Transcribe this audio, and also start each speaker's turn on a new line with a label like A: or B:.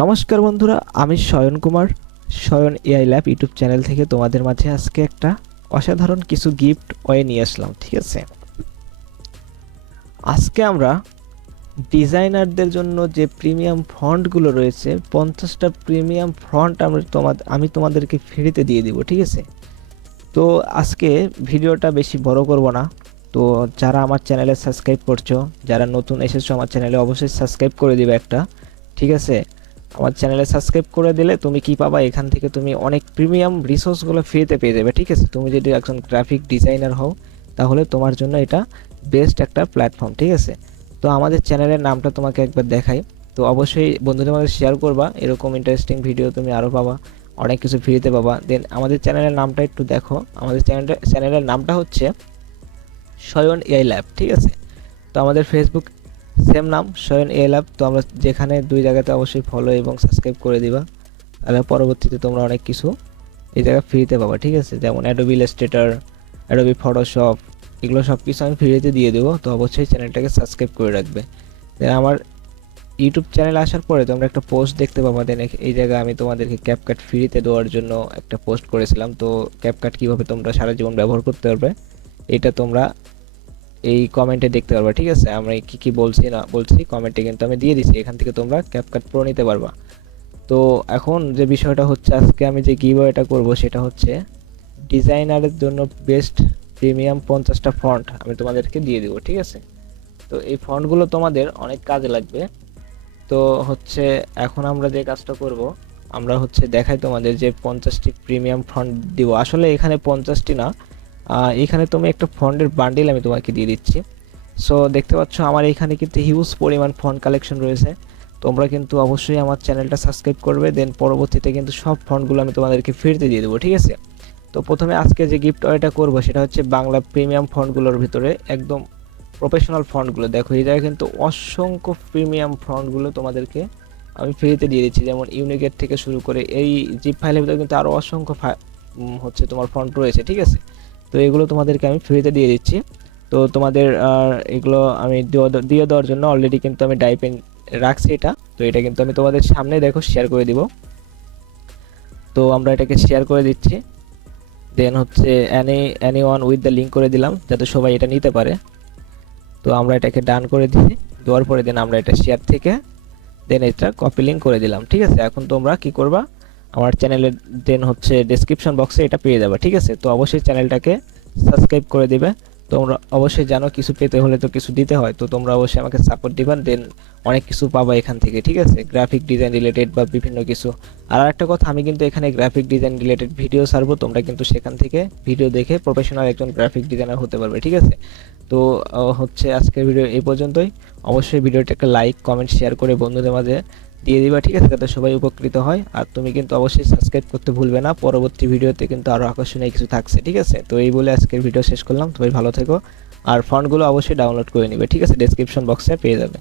A: নমস্কার বন্ধুরা, আমি শয়ন কুমার, শয়ন এআই ল্যাব ইউটিউব চ্যানেল থেকে তোমাদের মাঝে আজকে একটা অসাধারণ কিছু গিফট ওয়ে নিয়ে আসলাম, ঠিক আছে? আজকে আমরা ডিজাইনারদের জন্য যে প্রিমিয়াম ফন্টগুলো রয়েছে, পঞ্চাশটা প্রিমিয়াম ফন্ট আমরা তোমাদের আমি তোমাদেরকে ফ্রিতে দিয়ে দিব, ঠিক আছে? তো আজকে ভিডিওটা বেশি বড় করব না। তো যারা আমার চ্যানেলে সাবস্ক্রাইব করছ, যারা নতুন এসেছ আমার চ্যানেলে অবশ্যই সাবস্ক্রাইব করে দিবে একটা, ঠিক আছে? আমার চ্যানেলে সাবস্ক্রাইব করে দিলে তুমি কি পাবা? এখান থেকে তুমি অনেক প্রিমিয়াম রিসোর্সগুলো ফ্রিতে পেয়ে যাবে, ঠিক আছে? তুমি যদি একজন গ্রাফিক ডিজাইনার হও, তাহলে তোমার জন্য এটা বেস্ট একটা প্ল্যাটফর্ম ঠিক আছে? তো আমাদের চ্যানেলের নামটা তোমাকে একবার দেখাই। তো অবশ্যই বন্ধুদের মধ্যে শেয়ার করবা, এরকম ইন্টারেস্টিং ভিডিও তুমি আরও পাবা, অনেক কিছু ফ্রিতে পাবা। দেন আমাদের চ্যানেলের নামটা একটু দেখো। আমাদের চ্যানেলটা, চ্যানেলের নামটা হচ্ছে শয়ন এআই ল্যাব ঠিক আছে? তো আমাদের ফেসবুক সেম নাম শয়ন এ ল্যাব তো আমরা যেখানে দুই জায়গাতে অবশ্যই ফলো এবং সাবস্ক্রাইব করে দিবা। তাহলে পরবর্তীতে তোমরা অনেক কিছু এই জায়গায় ফ্রিতে পাবা, ঠিক আছে? যেমন অ্যাডোবি ইলাস্ট্রেটর অ্যাডোবি ফটোশপ এগুলো সব কিছু আমি ফ্রিতে দিয়ে দেবো। তো অবশ্যই চ্যানেলটাকে সাবস্ক্রাইব করে রাখবে। দেন আমার ইউটিউব চ্যানেলে আসার পরে তোমরা একটা পোস্ট দেখতে পাবা। দেন এই জায়গায় আমি তোমাদেরকে ক্যাপকাট ফ্রিতে দেওয়ার জন্য একটা পোস্ট করেছিলাম। তো ক্যাপকাট কীভাবে তোমরা সারা জীবন ব্যবহার করতে পারবে, এটা তোমরা এই কমেন্টে দেখতে পারবা, ঠিক আছে? আমরা কি কি বলছি না বলছি কমেন্টে কিন্তু আমি দিয়ে দিছি, এখান থেকে তোমরা ক্যাপকাট প্রো নিতে পারবা। তো এখন যে বিষয়টা হচ্ছে, আজকে আমি যে গিভওয়েটা করব সেটা হচ্ছে ডিজাইনারের জন্য বেস্ট প্রিমিয়াম পঞ্চাশটা ফন্ট আমি তোমাদেরকে দিয়ে দেবো, ঠিক আছে? তো এই ফন্টগুলো তোমাদের অনেক কাজে লাগবে। তো হচ্ছে এখন আমরা যে কাজটা করব, আমরা হচ্ছে দেখাই তোমাদের যে পঞ্চাশটি প্রিমিয়াম ফন্ট দিব। আসলে এখানে পঞ্চাশটি না এখানে তুমি একটা ফন্ডের বান্ডিল আমি তোমাকে দিয়ে দিচ্ছি। সো দেখতে পাচ্ছ আমার এখানে কিন্তু হিউজ পরিমাণ ফন্ড কালেকশন রয়েছে। তোমরা কিন্তু অবশ্যই আমার চ্যানেলটা সাবস্ক্রাইব করবে দেন পরবর্তীতে কিন্তু সব ফন্ডগুলো আমি তোমাদেরকে ফিরতে দিয়ে দেবো, ঠিক আছে? তো প্রথমে আজকে যে গিফট ওয়েটা করব, সেটা হচ্ছে বাংলা প্রিমিয়াম ফন্ডগুলোর ভিতরে একদম প্রফেশনাল ফন্ডগুলো দেখো, এই জায়গায় কিন্তু অসংখ্য প্রিমিয়াম ফন্ডগুলো তোমাদেরকে আমি ফ্রিতে দিয়ে দিচ্ছি। যেমন ইউনিকেট থেকে শুরু করে এই জিপ ফাইলের ভিতরে কিন্তু আরও অসংখ্য হচ্ছে তোমার ফন্ড রয়েছে, ঠিক আছে? তো এগুলো তোমাদেরকে আমি ফ্রিতে দিয়ে দিচ্ছি। তো তোমাদের এগুলো আমি দিয়ে দেওয়ার জন্য অলরেডি কিন্তু আমি ডাইপেন রাখছি এটা। তো এটা কিন্তু আমি তোমাদের সামনে দেখো শেয়ার করে দিব। তো আমরা এটাকে শেয়ার করে দিচ্ছি। দেন হচ্ছে any anyone with the link করে দিলাম, যাতে সবাই এটা নিতে পারে। তো আমরা এটাকে ডান করে দিচ্ছি দেওয়ার পরে দেন আমরা এটা শেয়ার থেকে দেন এটা কপি লিঙ্ক করে দিলাম। ঠিক আছে? এখন তোমরা কি করবা? আমার চ্যানেলের দেন হচ্ছে ডেসক্রিপশন বক্সে এটা পেয়ে যাবে, ঠিক আছে? তো অবশ্যই চ্যানেলটাকে সাবস্ক্রাইব করে দিবে। তোমরা অবশ্যই জানো কিছু পেতে হলে তো কিছু দিতে হয়, তো তোমরা অবশ্যই আমাকে সাপোর্ট দিবেন দেন অনেক কিছু পাবা এখান থেকে, ঠিক আছে? গ্রাফিক ডিজাইন রিলেটেড বা বিভিন্ন কিছু। আর একটা কথা, আমি কিন্তু এখানে গ্রাফিক ডিজাইন রিলেটেড ভিডিও ছাড়বো, তোমরা কিন্তু সেখান থেকে ভিডিও দেখে প্রফেশনাল একজন গ্রাফিক ডিজাইনার হতে পারবে, ঠিক আছে? তো হচ্ছে আজকের ভিডিও এই পর্যন্তই। অবশ্যই ভিডিওটাকে লাইক কমেন্ট শেয়ার করে বন্ধুদের মাঝে দিয়ে দিবা, ঠিক আছে? তাতে সবাই উপকৃত হয়। আর তুমি কিন্তু অবশ্যই সাবস্ক্রাইব করতে ভুলবে না। পরবর্তী ভিডিওতে কিন্তু আরও আকর্ষণীয় কিছু থাকছে, ঠিক আছে? তো এই বলে আজকের ভিডিও শেষ করলাম। তুমি ভালো থেকো। আর ফন্টগুলো অবশ্যই ডাউনলোড করে নিবে, ঠিক আছে? ডেসক্রিপশন বক্সে পেয়ে যাবে।